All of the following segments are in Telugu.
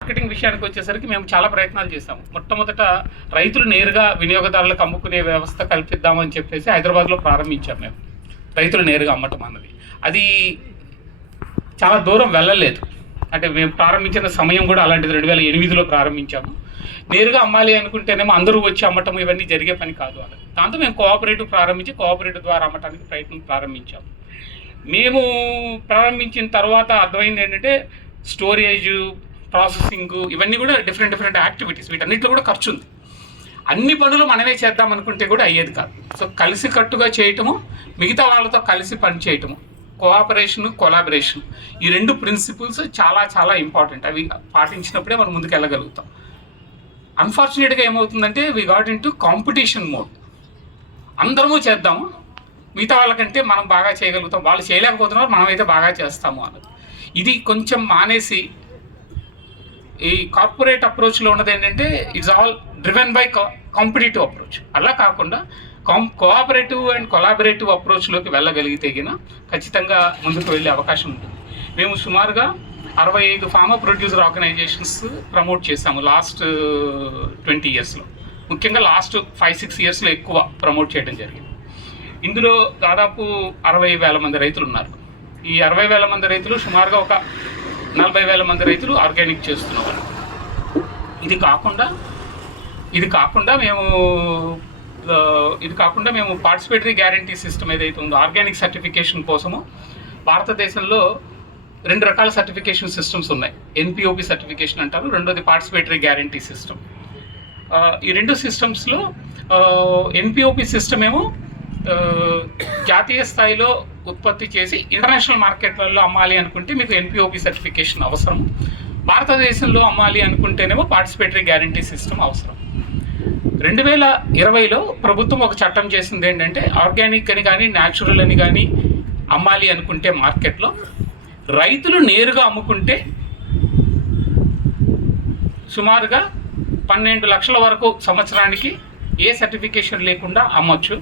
మార్కెటింగ్ విషయానికి వచ్చేసరికి మేము చాలా ప్రయత్నాలు చేసాము. మొట్టమొదట రైతులు నేరుగా వినియోగదారులకు అమ్ముకునే వ్యవస్థ కల్పిద్దామని చెప్పేసి హైదరాబాద్లో ప్రారంభించాము మేము. రైతులు నేరుగా అమ్మటం అన్నది అది చాలా దూరం వెళ్ళలేదు. అంటే మేము ప్రారంభించిన సమయం కూడా అలాంటిది 2008లో ప్రారంభించాము. నేరుగా అమ్మాలి అనుకుంటేనేమో అందరూ వచ్చి అమ్మటం ఇవన్నీ జరిగే పని కాదు అన్నది. దాంతో మేము కోఆపరేటివ్ ప్రారంభించి కోఆపరేటివ్ ద్వారా అమ్మటానికి ప్రయత్నం ప్రారంభించాము. మేము ప్రారంభించిన తర్వాత అర్థమైంది ఏంటంటే స్టోరేజ్, ప్రాసెసింగ్ ఇవన్నీ కూడా డిఫరెంట్ యాక్టివిటీస్, వీటన్నిటిలో కూడా ఖర్చు ఉంది. అన్ని పనులు మనమే చేద్దాం అనుకుంటే కూడా అయ్యేది కాదు. సో కలిసి కట్టుగా చేయటము, మిగతా వాళ్ళతో కలిసి పని చేయటము, కోఆపరేషన్, కొలాబరేషన్, ఈ రెండు ప్రిన్సిపల్స్ చాలా చాలా ఇంపార్టెంట్. అవి పాటించినప్పుడే మనం ముందుకు వెళ్ళగలుగుతాం. అన్ఫార్చునేట్గా ఏమవుతుందంటే we got in to competition mode. అందరము చేద్దాము, మిగతా వాళ్ళకంటే మనం బాగా చేయగలుగుతాం, వాళ్ళు చేయలేకపోతున్నారు, మనమైతే బాగా చేస్తాము అన్నది. ఇది కొంచెం మానేసి ఈ కార్పొరేట్ అప్రోచ్లో ఉన్నది ఏంటంటే it's all driven by competitive approach. అలా కాకుండా కోఆపరేటివ్ అండ్ కొలాబరేటివ్ అప్రోచ్లోకి వెళ్ళగలిగితే గిన ఖచ్చితంగా ముందుకు వెళ్ళే అవకాశం ఉంటుంది. మేము సుమారుగా 65 ఫార్మర్ ప్రొడ్యూసర్ ఆర్గనైజేషన్స్ ప్రమోట్ చేశాము లాస్ట్ 20 yearsలో. ముఖ్యంగా లాస్ట్ 5-6 yearsలో ఎక్కువ ప్రమోట్ చేయడం జరిగింది. ఇందులో దాదాపు 60,000 మంది రైతులు ఉన్నారు. ఈ 60,000 మంది రైతులు సుమారుగా ఒక 40,000 మంది రైతులు ఆర్గానిక్ చేస్తున్నారు. ఇది కాకుండా మేము పార్టిసిపేటరీ గ్యారంటీ సిస్టమ్ ఏదైతే ఉందో ఆర్గానిక్ సర్టిఫికేషన్ కోసము భారతదేశంలో 2 రకాల సర్టిఫికేషన్ సిస్టమ్స్ ఉన్నాయి. ఎన్పిఓపి సర్టిఫికేషన్ అంటారు, రెండోది పార్టిసిపేటరీ గ్యారంటీ సిస్టమ్. ఈ రెండు సిస్టమ్స్లో ఎన్పిఓపి సిస్టమ్ ఏమో జాతీయ స్థాయిలో ఉత్పత్తి చేసి ఇంటర్నేషనల్ మార్కెట్లలో అమ్మాలి అనుకుంటే మీకు ఎన్పిఓపి సర్టిఫికేషన్ అవసరం. భారతదేశంలో అమ్మాలి అనుకుంటేనేమో పార్టిసిపేటరీ గ్యారంటీ సిస్టమ్ అవసరం. 2020లో ప్రభుత్వం ఒక చట్టం చేసింది ఏంటంటే ఆర్గానిక్ అని కానీ న్యాచురల్ అని కానీ అమ్మాలి అనుకుంటే మార్కెట్లో రైతులు నేరుగా అమ్ముకుంటే సుమారుగా 12 లక్షల వరకు సంవత్సరానికి ఏ సర్టిఫికేషన్ లేకుండా అమ్మొచ్చు.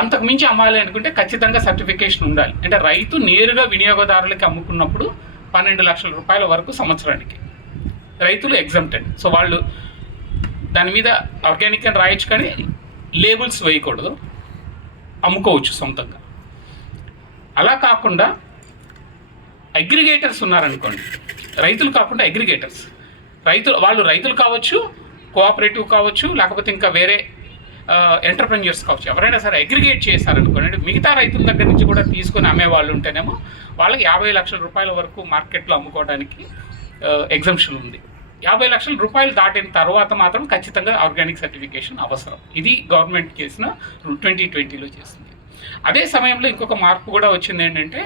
అంతకు మించి అమ్మాలి అనుకుంటే ఖచ్చితంగా సర్టిఫికేషన్ ఉండాలి. అంటే రైతు నేరుగా వినియోగదారులకి అమ్ముకున్నప్పుడు 12 లక్షల రూపాయల వరకు సంవత్సరానికి రైతులు ఎగ్జంప్టెడ్. సో వాళ్ళు దాని మీద ఆర్గానిక్ అని రాయొచ్చు కానీ లేబుల్స్ వేయకూడదు, అమ్ముకోవచ్చు సొంతంగా. అలా కాకుండా అగ్రిగేటర్స్ ఉన్నారనుకోండి, రైతులు కాకుండా అగ్రిగేటర్స్, వాళ్ళు రైతులు కావచ్చు, కోఆపరేటివ్ కావచ్చు, లేకపోతే ఇంకా వేరే ఎంటర్ప్రెన్యూర్స్ కావచ్చు, ఎవరైనా సరే అగ్రిగేట్ చేశారనుకోండి, మిగతా రైతుల దగ్గర నుంచి కూడా తీసుకొని అమ్మేవాళ్ళు ఉంటేనేమో వాళ్ళకి 50 లక్షల రూపాయల వరకు మార్కెట్లో అమ్ముకోవడానికి ఎగ్జంప్షన్ ఉంది. 50 లక్షల రూపాయలు దాటిన తర్వాత మాత్రం ఖచ్చితంగా ఆర్గానిక్ సర్టిఫికేషన్ అవసరం. ఇది గవర్నమెంట్ చేసిన 2020లో చేసింది. అదే సమయంలో ఇంకొక మార్పు కూడా వచ్చింది ఏంటంటే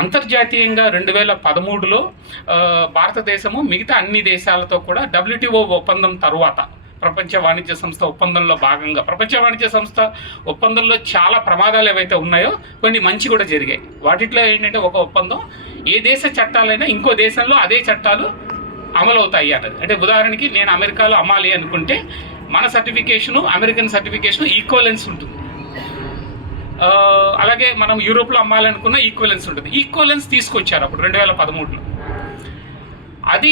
అంతర్జాతీయంగా 2013లో భారతదేశము మిగతా అన్ని దేశాలతో కూడా WTO ఒప్పందం తర్వాత ప్రపంచ వాణిజ్య సంస్థ ఒప్పందంలో భాగంగా, ప్రపంచ వాణిజ్య సంస్థ ఒప్పందంలో చాలా ప్రమాదాలు ఏవైతే ఉన్నాయో కొన్ని మంచి కూడా జరిగాయి. వాటిలో ఏంటంటే ఒక ఒప్పందం ఏ దేశ చట్టాలైనా ఇంకో దేశంలో అదే చట్టాలు అమలవుతాయి అన్నది. అంటే ఉదాహరణకి నేను అమెరికాలో అమ్మాలి అనుకుంటే మన సర్టిఫికేషను అమెరికన్ సర్టిఫికేషను ఈక్వలెన్స్ ఉంటుంది. అలాగే మనం యూరోప్లో అమ్మాలనుకున్న ఈక్వలెన్స్ ఉంటుంది. ఈక్వలెన్స్ తీసుకొచ్చారు అప్పుడు 2013లో. అది